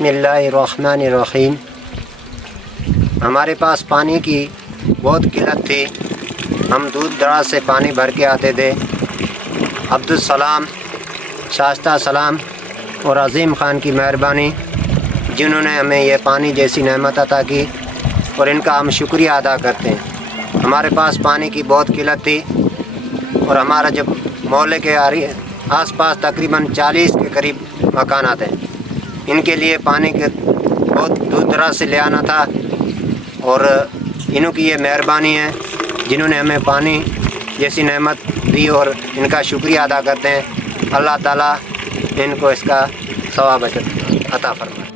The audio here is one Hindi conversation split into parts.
बिस्मिल्लाहिर्रहमानिर्रहीम। हमारे पास पानी की बहुत किल्लत थी। हम दूर दराज से पानी भर के आते थे। अब्दुल सलाम, शाइस्ता सलाम और अज़ीम ख़ान की मेहरबानी, जिन्होंने हमें यह पानी जैसी नेमत अता की, और इनका हम शुक्रिया अदा करते हैं। हमारे पास पानी की बहुत किल्लत थी और हमारा जब मोहल्ले के आस-पास तकरीबन 40 के करीब मकानात हैं, इनके लिए पानी के बहुत दूर दराज से ले आना था, और इन्हों की ये मेहरबानी है जिन्होंने हमें पानी जैसी नेमत दी, और इनका शुक्रिया अदा करते हैं। अल्लाह ताला इनको इसका सवाब अता फरमाए।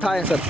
था सर।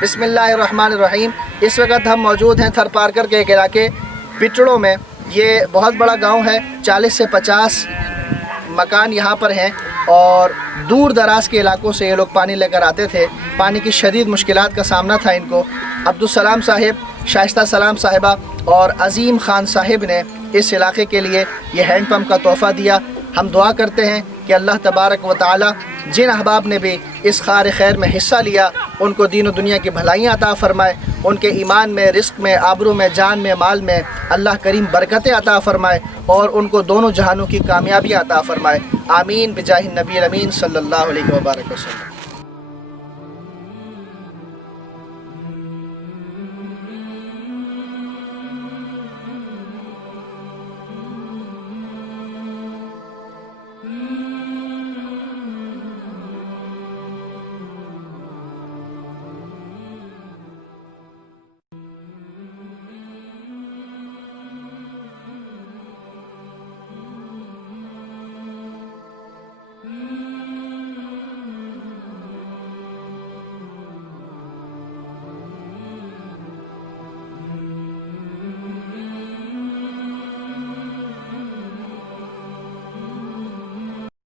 बिस्मिल्लाहिर्रहमानिर्रहीम। इस वक्त हम मौजूद हैं थरपारकर के एक इलाके पिटड़ों में। ये बहुत बड़ा गांव है, 40 से 50 मकान यहाँ पर हैं, और दूर दराज के इलाकों से ये लोग पानी लेकर आते थे। पानी की शदीद मुश्किलात का सामना था इनको। अब्दुल सलाम साहिब, शाइस्ता सलाम साहिबा और अज़ीम ख़ान साहिब ने इस इलाके के लिए ये हैंड पम्प का तोहफ़ा दिया। हम दुआ करते हैं कि अल्लाह तबारक व तआला जिन अहबाब ने भी इस खार खैर में हिस्सा लिया, उनको दीन और दुनिया की भलाइयाँ अता फ़रमाए, उनके ईमान में, रिस्क में, आबरू में, जान में, माल में अल्लाह करीम बरकतें अता फ़रमाए, और उनको दोनों जहानों की कामयाबियाँ अता फ़रमाए। आमीन बिजाहिन नबी अमीन सल्लल्लाहु अलैहि वसल्लम। है।